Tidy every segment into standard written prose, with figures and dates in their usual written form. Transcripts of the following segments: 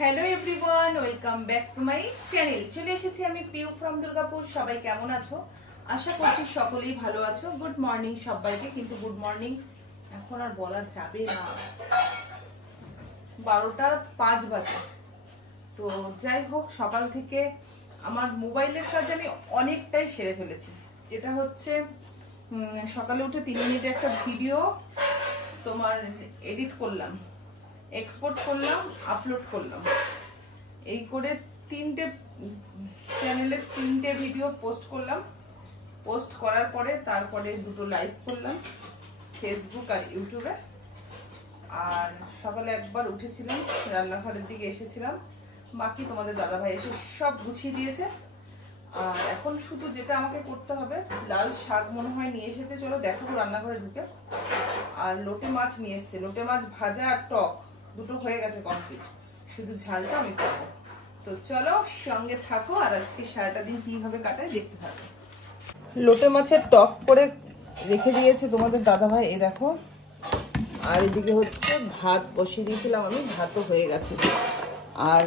Hello everyone, welcome back to my channel. চলে এসেছি আমি পিউ ফ্রম দুর্গাপুর। সবাই কেমন আছো? আশা করছি সকলেই ভালো আছো। গুড মর্নিং সবাইকে। কিন্তু গুড মর্নিং এখন আর বলা যাবে না, 12টা 5 বাজে। তো যাই হোক, সকাল থেকে আমার মোবাইলের কাজ আমি অনেকটাই সেরে ফেলেছি। যেটা হচ্ছে সকালে উঠে 3 মিনিটে একটা ভিডিও তোমার এডিট করলাম, এক্সপোর্ট করলাম, আপলোড করলাম। এই করে 3টে চ্যানেলে 3টে ভিডিও পোস্ট করলাম। পোস্ট করার পরে তারপরে 2টো লাইভ করলাম ফেসবুক আর ইউটিউবে। আর সকালে একবার উঠেছিলাম, রান্নাঘরের দিকে এসেছিলাম, বাকি তোমাদের দাদাভাই এসে সব গুছিয়ে দিয়েছে। আর এখন শুধু যেটা আমাকে করতে হবে, লাল শাক মনে হয় নিয়ে এসেছে, চলো দেখো রান্নাঘরে ঢুকে। আর লোটে মাছ নিয়ে এসছে, লোটে মাছ ভাজা আর টক দুটো হয়ে গেছে কমপ্লিট, শুধু ঝালটা আমি করবো। তো চলো সঙ্গে থাকো আর আজকে সারাটা দিন কিভাবে কাটায় দেখতে থাকো। লোটে মাছের টক করে রেখে দিয়েছে তোমাদের দাদাভাই, এই দেখো। আর এদিকে হচ্ছে ভাত বসিয়ে দিয়েছিলাম আমি, ভাতও হয়ে গেছে। আর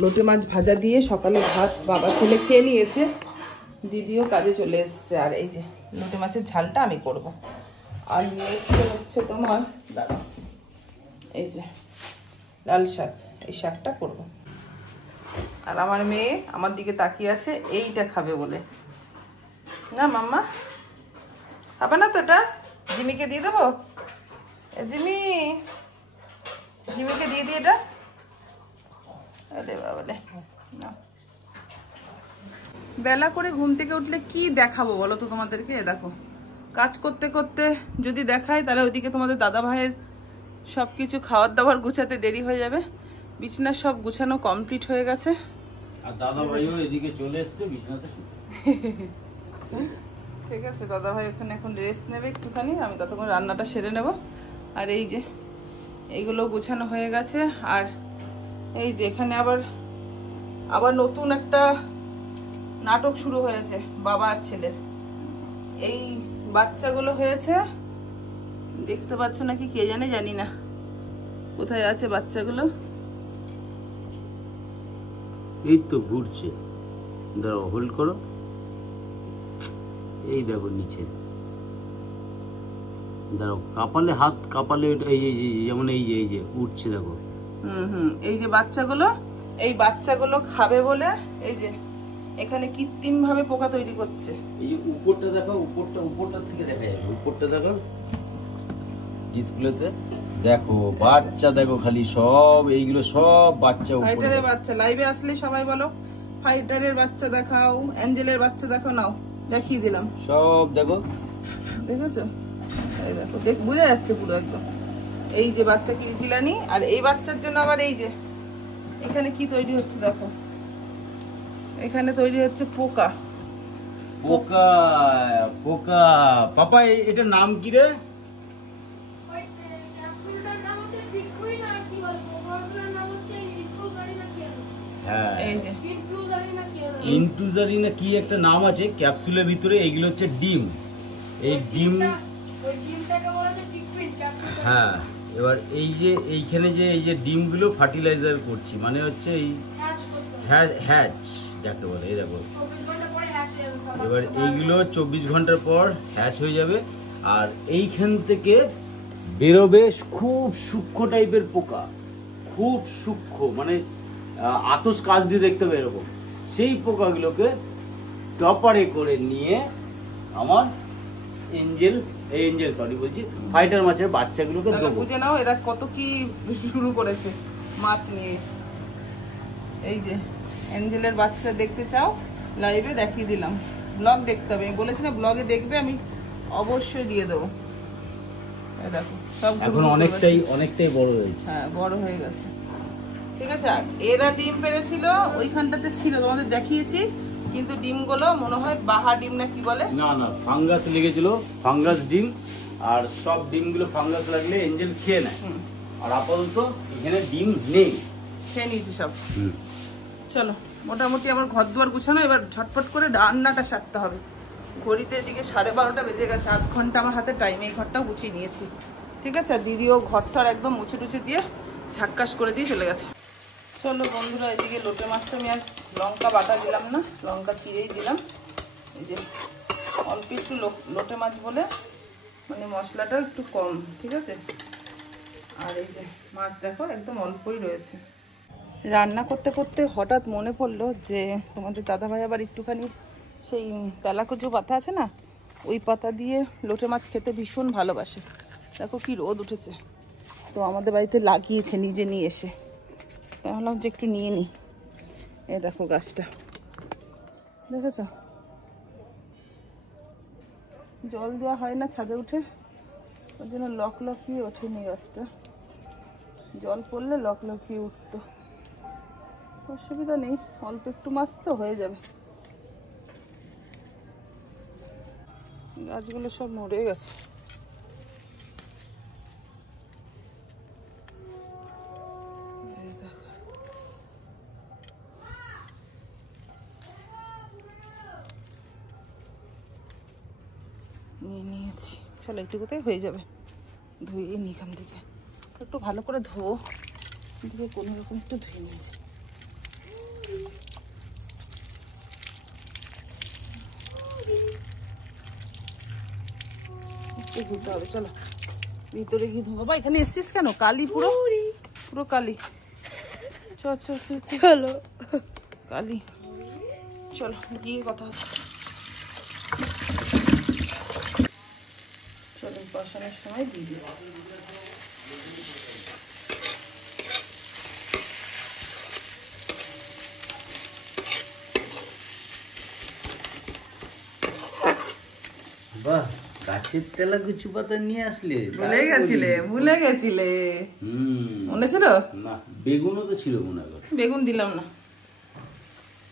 লোটে মাছ ভাজা দিয়ে সকালে ভাত বাবা ছেলে খেয়ে নিয়েছে, দিদিও কাজে চলে এসছে। আর এই যে লোটে মাছের ঝালটা আমি করব। আর নিয়ে এসছে হচ্ছে তোমার দাদা এই যে লাল শাক, এই শাকটা করব। আর আমার মেয়ে আমার দিকে তাকিয়ে আছে, এইটা খাবে বলে। না মাম্মা খাবে না তো, এটা জিমিকে দিয়ে দেবো। জিমিকে দিয়ে দিই এটা। আরে বাবালে, না বেলা করে ঘুম থেকে উঠলে কি দেখাবো বলো তো তোমাদেরকে? দেখো কাজ করতে করতে যদি দেখাই তাহলে ওইদিকে তোমাদের দাদা ভাইয়ের সব কিছু খাবার দাবার গুছাতে দেরি হয়ে যাবে। বিছানা সব গুছানো কমপ্লিট হয়ে গেছে। আর দাদা ভাইও এদিকে চলে এসেছে বিছানাতে। ঠিক আছে, দাদা ভাই ওখানে এখন রেস্ট নেবে একটুখানি, আমি ততক্ষণ রান্নাটা সেরে নেব। আর এই যে এইগুলো গুছানো হয়ে গেছে। আর এই যে এখানে আবার নতুন একটা নাটক শুরু হয়েছে বাবা আর ছেলের। এই বাচ্চাগুলো হয়েছে, দেখতে পাচ্ছ নাকি কে জানে, জানি না কোথায় আছে বাচ্চাগুলো। এই তো ঘুরছে, দাঁড়াও হোল্ড করো। এই দেখো নিচে, দাঁড়াও কপালে হাত, কপালে এই যে যেমন এই যে উঠছে দেখো। এই যে বাচ্চাগুলো, এই বাচ্চাগুলো খাবে বলে এই যে এখানে কৃত্রিম ভাবে পোকা তৈরি করছে। এই যে উপরটা দেখো, উপরটা থেকে দেখা যাবে, উপরটা দেখো ডিসপ্লেতে দেখো, বাচ্চা দেখো খালি সব এইগুলো সব বাচ্চা। ফাইটারের বাচ্চা লাইভে আসলে সবাই বলো ফাইটারের বাচ্চা দেখাও, অ্যাঞ্জেলের বাচ্চা দেখাও। নাও দেখিয়ে দিলাম সব দেখো, দেখেছো? এই দেখো, বোঝা যাচ্ছে পুরো একদম। এই যে বাচ্চা কিলকিলানি। আর এই বাচ্চার জন্য আবার এই যে এখানে কি তৈরি হচ্ছে দেখো, এখানে তৈরি হচ্ছে পোকা। পোকা পোকা পাপা এটার নাম কি রে? হ্যাঁ, ইনটুজারি না কি একটা নাম আছে ক্যাপসুলের ভিতরে। এইগুলো হচ্ছে ডিম, এই ডিম। হ্যাঁ, এবার এই যে এইখানে যে এই যে ডিমগুলো ফার্টিলাইজার করছি, মানে হচ্ছে এই হ্যাচ যাকে বলে। এই দেখো, এবার এইগুলো 24 ঘন্টার পর হ্যাচ হয়ে যাবে। আর এইখান থেকে বেরোবে খুব সূক্ষ্ম টাইপের পোকা, খুব সূক্ষ্ম, মানে আতস কাজ দিয়ে দেখতে হবে এরকম। সেই পোকাগুলোকে টপারে করে নিয়ে আমার ফাইটার মাছের বাচ্চাগুলোকে দেবো। বুঝে নাও এরা কত কি শুরু করেছে মাছ নিয়ে। এই যে অ্যাঞ্জেলের বাচ্চা দেখতে চাও, লাইভে দেখিয়ে দিলাম। ব্লগ দেখতে হবে, আমি বলেছি না ব্লগে দেখবে, আমি অবশ্যই দিয়ে দেবো। দেখো সব এখন অনেকটাই বড় হয়েছে। হ্যাঁ, বড় হয়ে গেছে। ঠিক আছে, এরা ডিম পেড়েছিল ওইখানটাতে ছিল, তোমাদের দেখিয়েছি। কিন্তু ডিমগুলো মনে হয় বাহা ডিম না কি বলে, না ফাঙ্গাস লেগেছিল, ফাঙ্গাস ডিম। আর সব ডিমগুলো ফাঙ্গাস লাগলে এঞ্জেল খেয়ে নেয়। আর আপাতত এখানে ডিম নেই, খেয়ে নিয়েছি সব। চলো মোটামুটি আমার ঘর দুয়ার গুছানো, এবার ঝটপট করে রান্নাটা সারতে হবে। ঘড়িতে এদিকে 12:30 বেজে গেছে, 8 ঘন্টা আমার হাতে টাইম। এই ঘরটাও গুছিয়ে নিয়েছি, ঠিক আছে। আর দিদিও ঘরটার একদম মুছে টুছে দিয়ে ঝাক্কাস করে দিয়ে চলে গেছে। চলো বন্ধুরা, এদিকে লোটে মাছটা আমি আর লঙ্কা বাটা দিলাম না, লঙ্কা চিড়েই দিলাম। এই যে অল্প একটু লোটে মাছ বলে মানে মশলাটা একটু কম, ঠিক আছে। আর এই যে মাছ দেখো একদম অল্পই রয়েছে। রান্না করতে করতে হঠাৎ মনে পড়লো যে তোমাদের দাদাভাই আবার একটুখানি সেই তেলাকুচু পাতা আছে না, ওই পাতা দিয়ে লোটে মাছ খেতে ভীষণ ভালোবাসে। দেখো কি রোদ উঠেছে, তো আমাদের বাড়িতে লাগিয়েছে নিজে নিয়ে এসে, তাই ভাবলাম যে একটু নিয়ে নিই। এই দেখো গাছটা দেখেছ, জল দেওয়া হয় না ছাদে উঠে, ওই জন্য লকলকিয়ে ওঠেনি গাছটা, জল পড়লে লকলকিয়ে উঠতো। অসুবিধা নেই, অল্প একটু মাছ তো হয়ে যাবে। গাছগুলো সব মরে গেছে। নিয়ে নিয়েছি, চলো এইটুকুতেই হয়ে যাবে। ধুয়ে নি এখান থেকে, একটু ভালো করে ধোও, এদিকে কোনো রকম একটু ধুয়ে নিয়েছি। একটু ধুতে হবে, চলো ভিতরে গিয়ে ধো। বাবা এখানে এসছিস কেন? কালি, পুরো পুরো কালি। চলো কালি, চলো গিয়ে কথা হবে। চলো বসানোর সময় দিয়ে দিই। বাহ, গাছের তেলাকুচু পাতা নিয়ে আসলে। ভুলে গেছিলে মনে ছিল না? বেগুনও তো ছিল মনে হয়। বেগুন দিলাম না,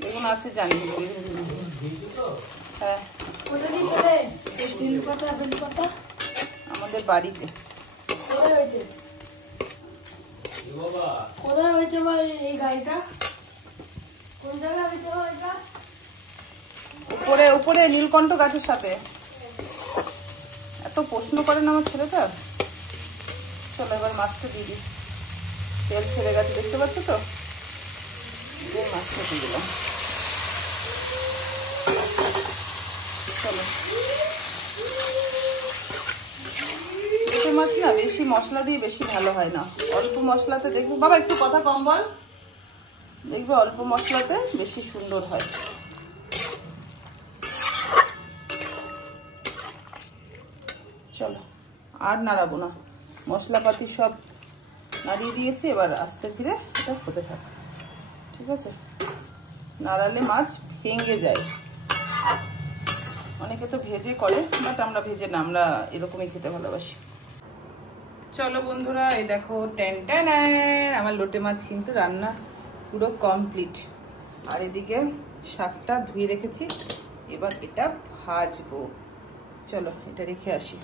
বেগুন আছে জানি। হ্যাঁ আমাদের বাড়িতে। কোথায় হয়েছে ভাই এই গাড়িটা? কোন জায়গায় হয়েছে এটা? উপরে উপরে নীলকণ্ঠ গাছের সাথে। এত প্রশ্ন করেন আমার ছেলেটা। চলো এবার মাছটা দিয়ে দিই, তেল ছেড়ে গেছে দেখতে পাচ্ছ তো, মাছটা দিয়ে দিলাম। চলো, লোটে মাছ না বেশি মশলা দিয়ে বেশি ভালো হয় না, অল্প মশলাতে দেখবে। বাবা একটু কথা কম বল, দেখবে অল্প মশলাতে বেশি সুন্দর হয়। চলো আর নাড়াবো না, মশলাপাতি সব নাড়িয়ে দিয়েছি, এবার আস্তে ধীরে এটা হতে থাকে, ঠিক আছে। নাড়ালে মাছ ভেঙে যায়, অনেকে তো ভেজে করে, বাট আমরা ভেজে না, আমরা এরকমই খেতে ভালোবাসি। চলো বন্ধুরা, এই দেখো টেন টেন, আমার লোটে মাছ কিন্তু রান্না পুরো কমপ্লিট। আর এদিকে শাকটা ধুয়ে রেখেছি, এবার এটা ভাজবো। চলো এটা রেখে আসি।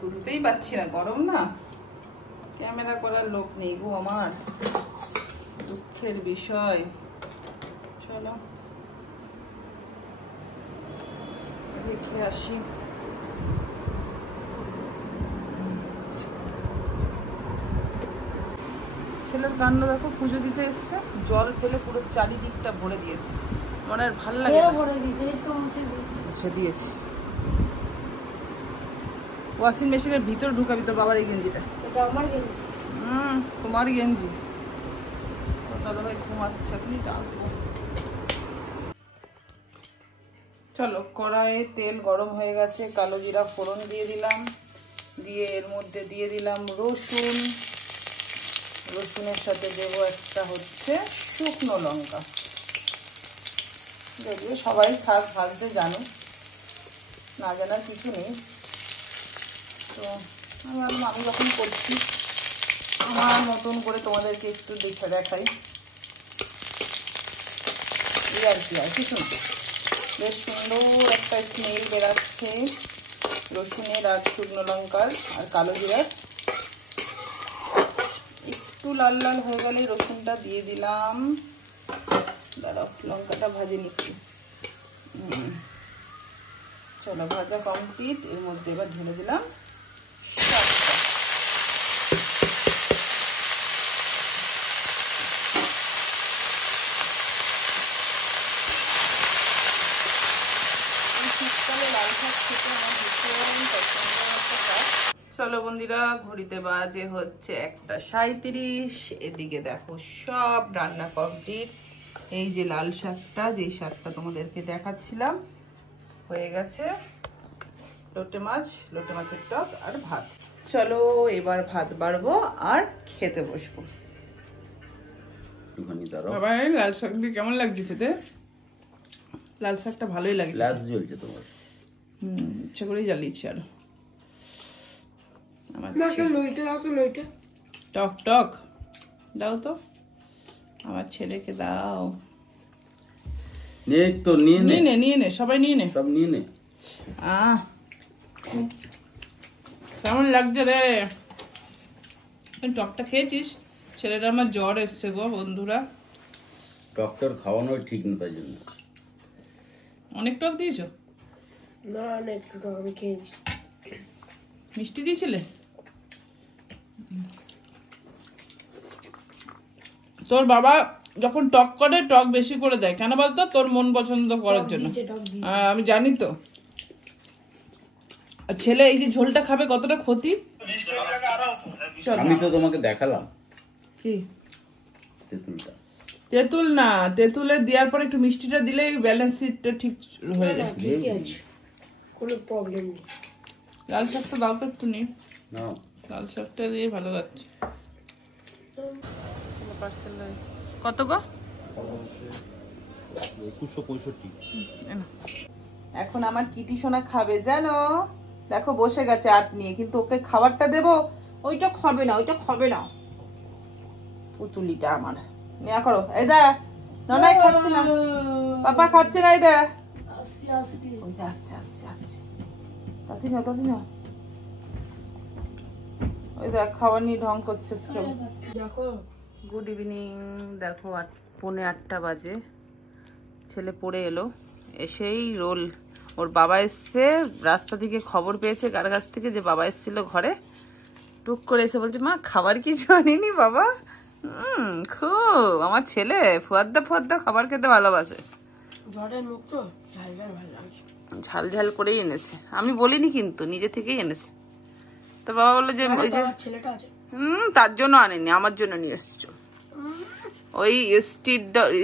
তুলতেই পাচ্ছি না, গরম না, ক্যামেরা করার লোক নেই গো আমার, দুঃখের বিষয়। চলো রেখে আসি। ছেলের কাণ্ড দেখো, পুজো দিতে এসছে, জল ফেলে পুরো চারিদিকটা ভরে দিয়েছে, আমার আর ভাল লাগে না। মুছে দিয়েছি, ওয়াশিং মেশিনের ভিতর ঢুকাবি তোর বাবার এই গেঞ্জিটা। তোমার গেঞ্জি। দাদাভাই ঘুমাচ্ছে, এখনই ডাকবো। চলো কড়াইয়ে তেল গরম হয়ে গেছে, কালো জিরা ফোড়ন দিয়ে দিলাম, দিয়ে এর মধ্যে দিয়ে দিলাম রসুন, রসুনের সাথে দেবো একটা হচ্ছে শুকনো লঙ্কা। যদিও সবাই শাক ভাজতে জানো, না জানার কিছু নেই, তো আমি যখন করছি আমার মতন করে তোমাদেরকে একটু দেখে দেখাই, এই আর কি, আর কিছু না। বেশ সুন্দর একটা স্মেল বেরাচ্ছে রসুনের আর শুকনো লঙ্কার আর কালো জিরার। একটু লাল লাল হয়ে গেলে রসুনটা দিয়ে দিলাম, দাঁড়াও লঙ্কাটা ভাজে নিচ্ছি। চলো ভাজা কমপ্লিট, এর মধ্যে এবার ঢেলে দিলাম শাকটা। চলো বন্ধুরা, ঘড়িতে বাজে হচ্ছে 1:37। এদিকে দেখো সব রান্না কমপ্লিট। এই যে লাল শাকটা, যেই শাকটা তোমাদেরকে দেখাচ্ছিলাম, হয়ে গেছে। লোটে মাছের টক আর ভাত। চলো এবার ভাত বাড়বো আর খেতে বসবো। বাবা, লাল শাকটা কেমন লাগছে খেতে? লাল শাকটা ভালোই লাগে। গ্লাস জ্বলছে তোমার। ইচ্ছা করেই জ্বালিয়েছি আরো। টক টক দাও তো, আমার ছেলেকে দাও। নিয়ে নে সবাই নিয়ে নে, সব নিয়ে নে। কেমন লাগছে রে? টকটা খেয়েছিস? ছেলেটা আমার জ্বর এসছে গো বন্ধুরা। টকটার খাওয়ানো ঠিক না, তাই জন্য। অনেক টক দিয়েছো? না না, একটু টক আমি খেয়েছি। মিষ্টি দিয়েছিলে? তোর বাবা যখন টক করে, টক বেশি করে দেয় কেন বলতো? তোর মন পছন্দ করার জন্য। আমি জানি তো। আর ছেলে এই যে ঝোলটা খাবে, কতটা ক্ষতি। আমি তো তোমাকে দেখালাম কি তেঁতুলটা। তেঁতুল না, তেঁতুলে দেওয়ার পরে একটু মিষ্টিটা দিলেই ব্যালেন্সটা ঠিক হয়ে যায়। ঠিকই আছে, কোনো প্রবলেম নেই। লাল শাকটা দাও তো একটু নি। না, লাল শাকটা দিয়ে ভালো লাগছে। কত গো? 2165। এখন আমার কিটি সোনা খাবে জানো? দেখো বসে গেছে আট নিয়ে, কিন্তু ওকে খাবারটা দেবো, ওইটা খাবে না, ওইটা খাবে না। পুতুলিটা আমার নেয়া করো। এই দা, ননাই খাচ্ছে না, পাপা খাচ্ছে না। এই দা, ওই যে আসছে আসছে আসছে, তাতে না তাতে না। ওই দেখ খাবার নিয়ে ঢং করছে। দেখো, গুড ইভিনিং। দেখো 8:45 বাজে। ছেলে পড়ে এলো, এসেই রোল, ওর বাবা এসছে রাস্তা থেকে, খবর পেয়েছে কার কাছ থেকে যে বাবা এসেছিল ঘরে। টুক করে এসে বলছে, মা খাবার কিছু আনিনি বাবা? খুব আমার ছেলে ফুয়াদ্দা খাবার খেতে ভালোবাসে। ঝাল ঝাল করেই এনেছে, আমি বলিনি কিন্তু, নিজে থেকেই এনেছে। তো বাবা বললো যে ওই যে তার জন্য আনেনি, আমার জন্য নিয়ে এসছো। ওই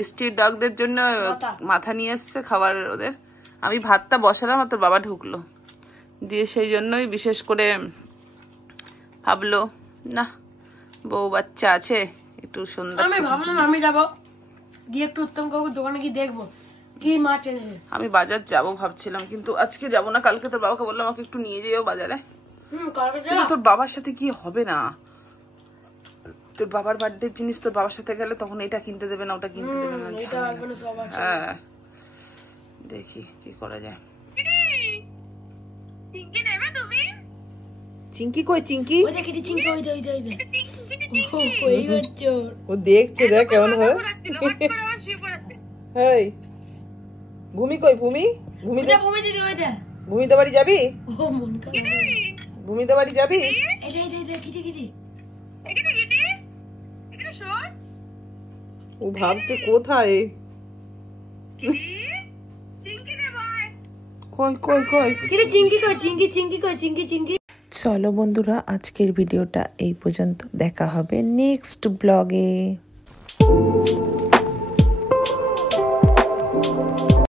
স্ট্রিট ডগদের জন্য মাথা নিয়ে এসছে খাবার ওদের। আমি ভাতটা বসালাম আর তোর বাবা ঢুকলো, দিয়ে সেই জন্যই বিশেষ করে ভাবলো না বউ বাচ্চা আছে, একটু সুন্দর। আমি ভাবলাম আমি যাবো গিয়ে একটু উত্তম কাকুর দোকানে গিয়ে দেখবো কি মাছ এনেছে। আমি বাজার যাবো ভাবছিলাম, কিন্তু আজকে যাবো না, কালকে তোর বাবাকে বললাম আমাকে একটু নিয়ে যেও বাজারে। তোর বাবার সাথে কি হবে না, তোর বাবার বার্থডে জিনিস তোর বাবার সাথে গেলে তখন এটা কিনতে দেবে না, ওটা কিনতে দেবে না। হ্যাঁ, দেখি কি করা যায়। চিঙ্কি কই? চিঙ্কি ও দেখছে, দেখ কেমন হয়। ভূমি কই? ভূমিতে বাড়ি যাবি? ভূমিতে বাড়ি যাবি? ও ভাবছে কোথায়। চলো বন্ধুরা, আজকের ভিডিওটা এই পর্যন্ত। দেখা হবে নেক্সট ব্লগে।